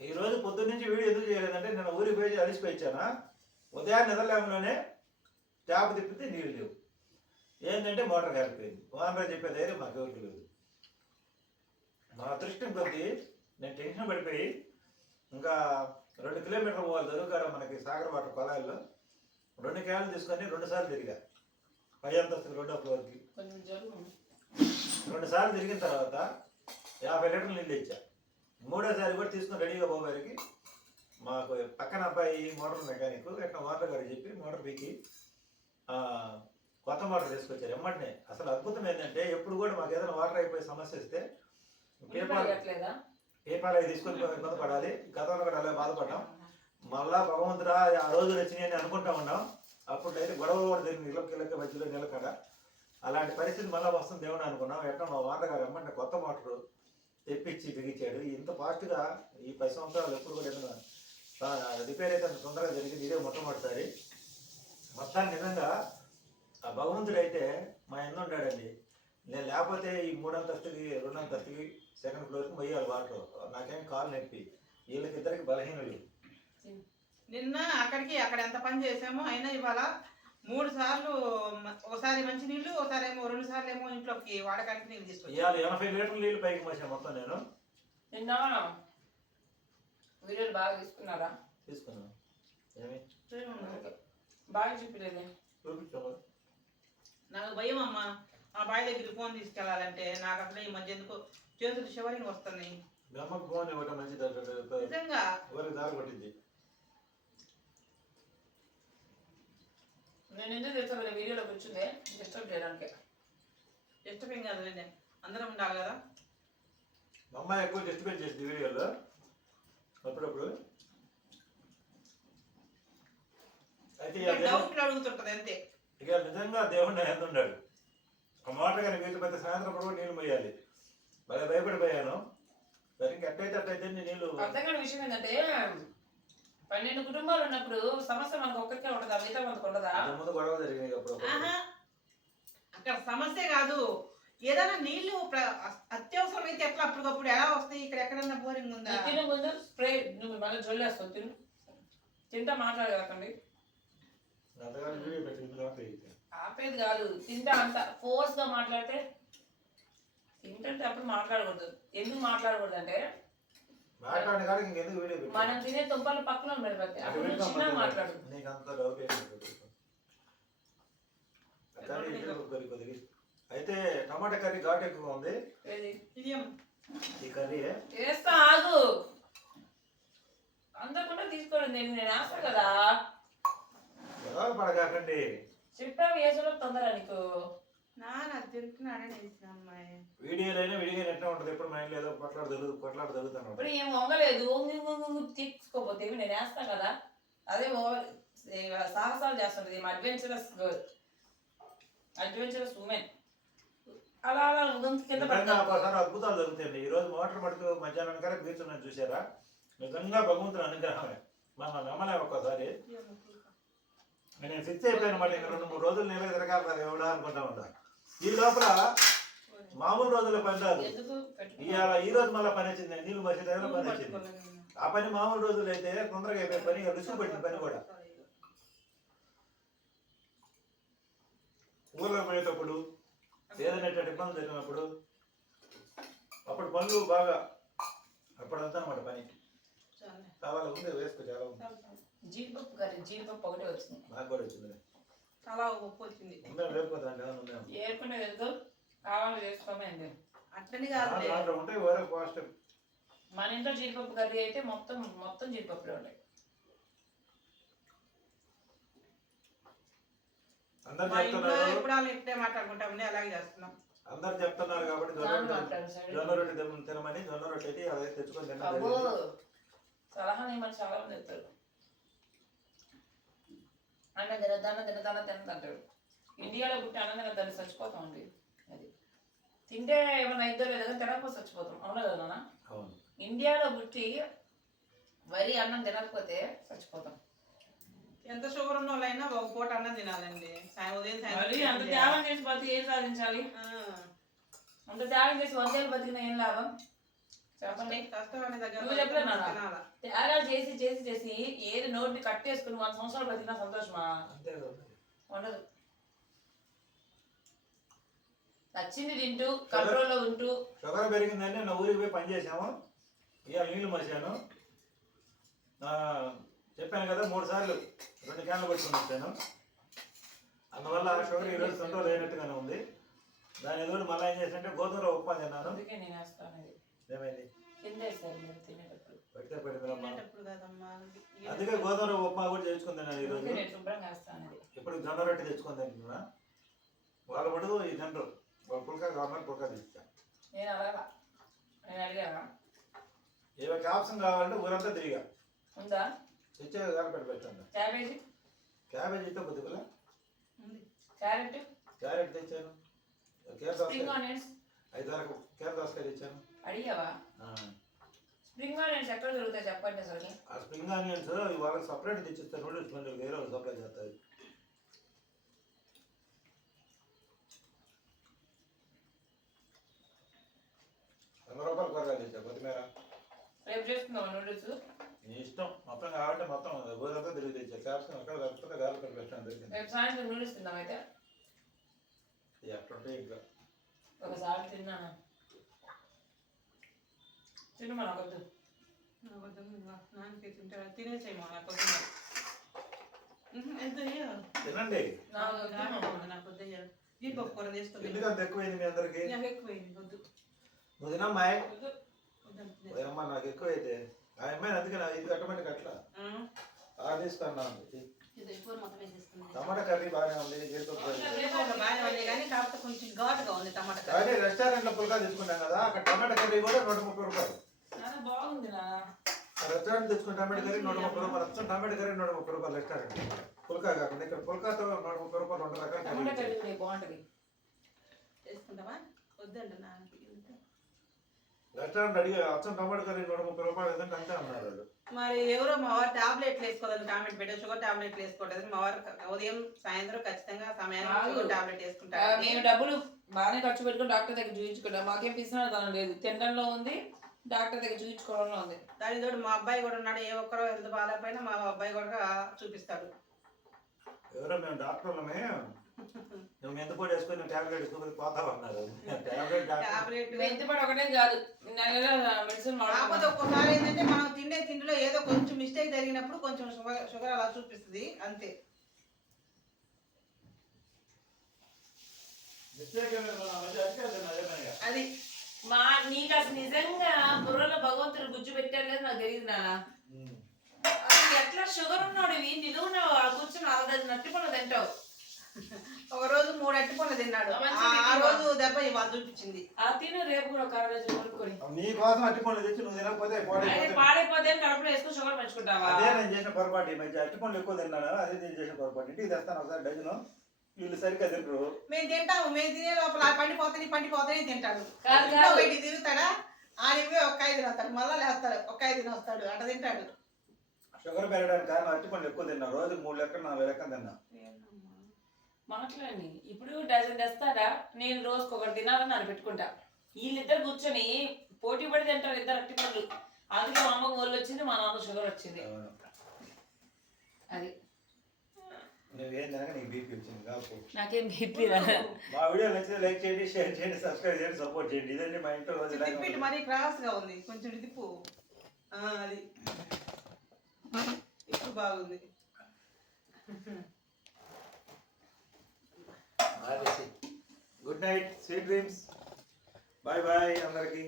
ఈ రోజు పొద్దున్న నుంచి వీడియో ఎందుకు చేయలేదంటే నేను ఊరికి పోయి అలిసిపోయి వచ్చానా ఉదయాన్నే నిద్రలేమలోనే ట్యాప్ తిప్పితే నీళ్ళు లేవు. ఏంటంటే మోటార్ కాలిపోయింది. ఓనర్ చెప్పే ధైర్యం మాకు ఎవరికి లేదు. మా అదృష్టం కొద్దీ నేను టెన్షన్ పడిపోయి ఇంకా రెండు కిలోమీటర్లు పోవాలి దొరుకుతారా మనకి సాగర్ వాటర్ కొలాయిల్లో? రెండు క్యాన్లు తీసుకొని రెండు సార్లు తిరిగా. పై అంతస్తు రెండో ఫ్లోర్కి. రెండు సార్లు తిరిగిన తర్వాత యాభై లీటర్లు నీళ్ళు ఇచ్చా మూడోసారి కూడా తీసుకుని రెడీగా పోయేవారికి మాకు పక్కన అబ్బాయి మోటార్ మెకానిక్ ఎట్లా మోటార్ గారు చెప్పి మోటార్ పీకి ఆ, కొత్త మోటార్ తీసుకొచ్చారు. ఎమ్మటనే. అసలు అద్భుతం ఏంటంటే ఎప్పుడు కూడా మాకు ఏదైనా వాటర్ అయిపోయే సమస్య వస్తే పేపర్ ఉల్లిపాయట్లేదా పేపర్ అవి తీసుకొని ఇబ్బంది పడాలి. గతంలో కూడా అలా బాధపడ్డాం. మళ్ళా భగవంతుడా ఆ రోజులు వచ్చినాయని అనుకుంటా ఉన్నాం. అప్పుడు అయితే గొడవలు కూడా జరిగింది ఇళ్ళకి ఇళ్ళకి మధ్యలో నిలకడ అలాంటి పరిస్థితి మళ్ళీ వస్తుంది దేవుడు అనుకున్నాం. ఎట్లా మా వాటర్ గారు ఎమ్మంటే కొత్త మోటారు తెప్పించి బిగించాడు. ఇంత ఫాస్ట్గా ఈ పది సంవత్సరాలు ఎప్పుడు కూడా ఏదైనా రిపేర్ అయితే అంత తొందరగా జరిగింది. ఇదే మొట్టమొదటిసారి. మొత్తానికి నిజంగా ఆ భగవంతుడు అయితే మా ఎన్న ఉంటాడండి. నేను లేకపోతే ఈ మూడంతస్తుకి రెండంతస్తుకి సెకండ్ ఫ్లోర్కి మొయ్యాలి వాటర్ నాకేం కాలు నొప్పి. వీళ్ళకిద్దరికి బలహీనులు. నిన్న అక్కడికి అక్కడ ఎంత పని చేసామో అయినా ఇవాళ మూడు సార్లు ఒకసారి మంచి నీళ్ళు ఒకసారి ఏమో రెండు సార్లు ఏమో ఇంట్లోకి వాడకానికి నీళ్ళు తీసుకొచ్చాం ఇవాళ ఎనభై లీటర్ల నీళ్ళు పైకి మోసాను మొత్తం నేను. నిన్న వీడియోలు బాగా తీసుకున్నారా? తీసుకున్నాను ఏమి? బాగా చూపిలేదే. నాకు భయం అమ్మా. ఆ బాయ్ దగ్గరికి ఫోన్ తీసుకెళ్ళాలంటే నాకు అసలు ఈ మధ్య ఎందుకు చేతులు షివరింగ్ మంచిది నిజంగా? నేను ఎందుకు తెచ్చాను వీడియోలో కూర్చుందే డిస్టర్బ్ చేయడానికి. ఇష్టమేం కాదు లేండి. అందరం ఉండాలి కదా? మా అమ్మాయి ఎక్కువ డిస్టర్బెన్స్ చేసింది వీడియోలో. అప్పుడప్పుడు. అయితే డౌట్లు అడుగుతుంటది అంతే. ఇక నిజంగా దేవుడు ఎంత ఉన్నాడు ఆ మాట కానీ వీళ్ళు పెద్ద సాయంత్రం కూడా నీళ్ళు మొయ్యాలి బాగా భయపడిపోయాను. మరి ఇంకెట్టయితే అట్టయితే నీళ్ళు అర్థం కాని విషయం ఏంటంటే పన్నెండు కుటుంబాలు ఉన్నప్పుడు సమస్య మనకు ఒక్కరికే ఉంటుందా మిగతా మనకు ఉండదా? ఇంతకు ముందు గొడవ జరిగినాయి అప్పుడు ఆహా. అక్కడ సమస్య కాదు. ఏదైనా నీళ్ళు ప్ర- అత్యవసరం అయితే ఎట్లా? అప్పటికప్పుడు ఎలా వస్తాయి? ఇక్కడ ఎక్కడన్నా బోరింగ్ ఉందా? నువ్వు తినే ముందు స్ప్రే నువ్వు మళ్ళీ జొల్లేస్తావు తిను. తింటా మాట్లాడకండి వీడియో ఆపేది కాదు. తింటా అంత. ఫోర్స్గా మాట్లాడితే తింటుంటే అప్పుడు మాట్లాడకూడదు. ఎందుకు మాట్లాడకూడదు అంటే మాట్లాడిన కాడికి ఇంకెందుకు వీడియో పెట్టి మనం తినే తుప్పలు పక్కన అప్పుడు మాట్లాడు. నీకు అంత లేదు. కొద్ది కొద్దిగా. అయితే టమాటా కర్రీ ఘాటు ఎక్కువ ఉంది. ఏది? ఇది ఏం? ఈ కర్రీ చేస్తా ఆగు. అందకుండా తీసుకోండి నేను నేను వేస్తా కదా. గొడవ పడగాకండి? చెప్పావు వేసలో తొందర నీకు. వీడియోలైనా ఎట్లా ఉంటుంది? ఎప్పుడు మైండ్ లేదో కొట్లాడు జరుగు కొట్లాడు జరుగుతాను ఇప్పుడు ఏం వంగలేదు. వంగి వంగి వంగి తీసుకోపోతే ఇవి నేను వేస్తా కదా. అదే సాహసాలు చేస్తుంటది. మా అడ్వెంచరస్ గర్ల్ అడ్వెంచరస్ ఉమెన్ అలా కింద అద్భుతాలు జరుగుతాయండి. ఈ రోజు మోటార్ పడుతూ మధ్యాహ్నం కనుక కూర్చున్నాను చూసారా నిజంగా భగవంతుని అనుగ్రహమే. మనం నమ్మలే ఒక్కసారి. నేను ఫిక్స్ అయిపోయాను అనమాట ఇంకా రెండు మూడు రోజులు నీళ్ళకి తిరగాలి ఎవడా అనుకుంటా ఉంటా. ఈ లోపల మామూలు రోజుల్లో పని రాదు. ఇవాళ ఈ రోజు మళ్ళీ పని వచ్చింది నీళ్ళు మసే టైంలో పని వచ్చింది. ఆ పని మామూలు రోజులు అయితే తొందరగా అయిపోయే పని రుసుకు పెట్టిన పని కూడా. ఊళ్ళో పోయేటప్పుడు ఏదైనా ఇబ్బంది జరిగినప్పుడు అప్పుడు పనులు బాగా అప్పుడంతా అనమాట పని. కావాలి? ఉంది వేసుకో చాలా ఉంది. జీడిపప్పు కర్రీ జీడిపప్పు ఒకటే వచ్చింది. నాకు కూడా వచ్చింది. చాలా ఉప్పు వచ్చింది ఏర్పడినది ఎందుకు కావాలి చేసుకోమైంది అట్లని కాదు మన ఇంట్లో జీడిపప్పు కర్రీ అయితే మొత్తం మొత్తం జీడిపప్పులే ఉంటాయి ఇంట్లో ఎప్పుడు వాళ్ళు మాట్లాడుకుంటామని అలాగే చేస్తున్నాం. అందరు చెప్తున్నారు కాబట్టి జొన్న రొట్టె తినమని జొన్న రొట్టె అయితే అదే తెచ్చుకొని అబ్బో సలహా చాలా మంది అన్న తినద్దాన తినదాన తినదంటాడు ఇండియాలో పుట్టి అన్నం తినద్దని చచ్చిపోతాం అండి. అది. తింటే ఏమన్నా ఇద్దరు లేదు తినకపోతే చచ్చిపోతాం. అవునా కదా నాన్న? ఇండియాలో పుట్టి వరి అన్నం తినకపోతే చచ్చిపోతాం. ఎంత షుగర్ ఉన్న వాళ్ళైనా ఒక పూట అన్నం తినాలండి. సాయం ఉదయం మరి అంత సాయంత్రం త్యాగం చేసి బతికి ఏం సాధించాలి? ఆ. అంత త్యాగం చేసి వందేళ్ళు బతికిన ఏం లాభం? చెప్పండి. కష్టం అనే దగ్గర నువ్వు చెప్పలే నాన్న? తినాలా? చేసి ఏది నోటిని కట్టేసుకుని వంద సంవత్సరాలు బతికినా సంతోషమా? ఉండదు నచ్చింది తింటూ కంట్రోల్లో ఉంటూ. షుగర్ పెరిగిందని నా ఊరికి పోయి పని చేసాము ఇవాళ నీళ్ళు మోసాను. ఆ, చెప్పాను కదా మూడు సార్లు రెండు క్యాన్లు పట్టుకుని వచ్చాను. అందువల్ల షుగర్ ఈరోజు కంట్రోల్ అయినట్టుగానే ఉంది. దాని ఎదురు మళ్ళీ ఏం చేసింటే గోధుమ ఉప్మా తిన్నాను. అందుకే నేను వేస్తాను ఏమైంది? అందుకే రవ్వ ఉప్మా కూడా తెచ్చుకుందాను ఈరోజు. ఇప్పుడు జొన్న రొట్టె తెచ్చుకుంది అంటున్నా వాళ్ళు పడదు ఈ జనరు వాళ్ళు పుల్కా కావాలి పుల్కా అడిగా ఏవైనా ఆప్షన్ కావాలంటే ఊరంతా తిరిగా. ఉందా? తెచ్చే కానీ పెట్టండి. క్యాబేజీ? క్యాబేజ్ కొద్దిగా ఉంది. క్యారెట్? క్యారెట్ తెచ్చాను. కేర స్ప్రింగ్ దోసకాయ ఆనియన్స్? ఐదు వరకు కేర దోసకాయ తెచ్చాను. అడిగావా? స్ప్రింగ్ ఆనియన్స్ ఎక్కడ దొరుకుతాయి చెప్పండి అసలు ఆ స్ప్రింగ్ ఆనియన్స్ వాళ్ళకి సపరేట్ తెచ్చిస్తారు నూడిల్స్ మండలి వేరే వాళ్ళు సప్లై చేస్తారు. వంద రూపాయలు కూరగాయలు తెచ్చా కొత్తిమీర? రేపు చేస్తున్నావు నూడిల్స్? నీ ఇష్టం. మొత్తం కావాలంటే మొత్తం ఊరంతా తిరిగి తెచ్చా. క్యాప్సికం గాలి పెట్టాను దొరికింది రేపు సాయంత్రం నూడిల్స్ తిందాం అయితే? ఎట్లుంటే ఇంకా. ఒకసారి తిన్నాను? తిను మన వద్దు? వద్దు, నాన్నకి. ఉహు, వద్దు, అయ్యో. తినండి. నాకు నాకు వద్దు. వద్దు, నాకు వద్దు, అయ్యో. జీడిపప్పు కూర తెస్తుంది ఎందుకంత ఎక్కువైంది మీ అందరికి? నాకు ఎక్కువైంది వద్దు. నాకు ఎక్కువైతే. ఆ అమ్మాయి ఇది ఆటోమేటిక్ అట్లా. టమాటా కర్రీ బాగానే ఉంది కాకపోతే కొంచెం ఘాటుగా ఉంది టమాటా కర్రీ. కానీ రెస్టారెంట్లో పుల్కా తెచ్చుకుంటాం కదా అక్కడ టమాటా కర్రీ కూడా నూట ముప్పై రూపాయలు. బాగుంది ఆ రెస్టారెంట్ తెచ్చుకున్న టమాటా కర్రీ నూట ముప్పై రూపాయలు. అచ్చం టమాటా కర్రీ నూట ముప్పై రూపాయలు రెస్టారెంట్. పుల్కా కాకుండా ఇక్కడ పుల్కాతో నూట ముప్పై రూపాయలు రెండు రకాల టమాటా కర్రీ బాగుంటది. చేసుకుంటావా? వద్దండి. రెస్టారెంట్ అడిగి అచ్చం టమాటా కర్రీ నూట ముప్పై రూపాయలు ఏదంటే అంతే అన్నారు మరి ఎవరో మా వారు టాబ్లెట్లు వేసుకోదని కామెంట్ పెట్టారు షుగర్ టాబ్లెట్లు వేసుకోవట్లేదు. మా వారు ఉదయం సాయంత్రం ఖచ్చితంగా సమయానికి. షుగర్ టాబ్లెట్ వేసుకుంటారు. మేము డబ్బులు బాగానే ఖర్చు పెట్టుకుని డాక్టర్ దగ్గర చూపించుకుంటాం మాకేం పిసినాడదనం లేదు. తినడంలో ఉంది డాక్టర్ దగ్గర చూపించుకోవడంలో ఉంది. దాని తోడు మా అబ్బాయి కూడా ఉన్నాడు ఏ ఒక్కరో హెల్త్ బాగాలేకపోయినా మా అబ్బాయి కూడా చూపిస్తాడు. ఎవరో మేము డాక్టర్లమే. నువ్వు మెంతపొడి వేసుకొని టాబ్లెట్ వేసుకొని పోతావు అన్నారు. Tablet doctor. టాబ్లెట్. మెంతిపడి ఒకటే కాదు నెల మెడిసిన్ కాకపోతే ఒక్కోసారి ఏంటంటే మనం తిండే తిండిలో ఏదో కొంచెం మిస్టేక్ జరిగినప్పుడు కొంచెం షుగర్ షుగర్ అలా చూపిస్తుంది అంతే. మిస్టేక్ అది. మా నీకు అసలు నిజంగా బుర్రలో భగవంతుడు గుజ్జు పెట్టారు లేదు నాకు తెలియదు నాన్న. అసలు ఎట్లా షుగర్ ఉన్నోడివి నిలువున కూర్చొని అరదది నట్టి పనులు తింటావు. ఒక రోజు మూడు అట్టి పండ్లు తిన్నాడు. ఆ-? రోజు దెబ్బ ఇవాళ చూపించింది. ఆ తిను రేపు కూడా ఒక అరవై కొనుక్కొని నీ కోసం అట్టి పండ్లు తెచ్చి నువ్వు తినకపోతే. పాడైపోతే అని కడుపులో వేసుకుని షుగర్ పెంచుకుంటావా? అదే నేను చేసిన పొరపాటు ఈ మధ్య. అట్టి పండ్లు ఎక్కువ తిన్నాను అదే నేను చేసిన పొరపాటు. ఇంటికి తెస్తాను ఒకసారి డజను. వీళ్ళు సరిగ్గా తింటారు. మేము తింటాము మేము తినే లోపల ఆ పండిపోతుంది పండిపోతుంది తింటాడు. కాదు, ఇంట్లో. బయటికి తిరుగుతాడా? ఆడిపోయి ఒక్క ఐదు తినొస్తాడు మళ్ళా లేస్తాడు ఒక్క ఐదు తినొస్తాడు అట్ట తింటాడు. షుగర్ పెరగడానికి కారణం అట్టి పండ్లు ఎక్కువ తిన్నా రోజుకి మూడు లెక్కలు నాలుగు లెక్కలు తిన్నా. మాట్లాడండి. ఇప్పుడు డజన్ తెస్తారా నేను రోజుకి ఒకటి తినాలని అది పెట్టుకుంటా. వీళ్ళిద్దరు కూర్చొని పోటీ పడి తింటారు ఇద్దరు అట్టి పనులు అందుకే మా అమ్మకు ఒళ్ళు వచ్చింది మా నాన్న షుగర్ వచ్చింది. అది. నువ్వేం తినక నీకు బీపీ వచ్చింది కాపు నాకేం బీపీ రాదు. మా వీడియో నచ్చితే లైక్ చేయండి షేర్ చేయండి సబ్స్క్రైబ్ చేయండి సపోర్ట్ చేయండి. ఇదండి మా ఇంట్లో రోజు ఉంటుంది. మరీ క్రాస్గా ఉంది. కొంచెం తిప్పు ఆ, అది. ఇప్పుడు బాగుంది. Good night sweet dreams. Bye bye అందరికి.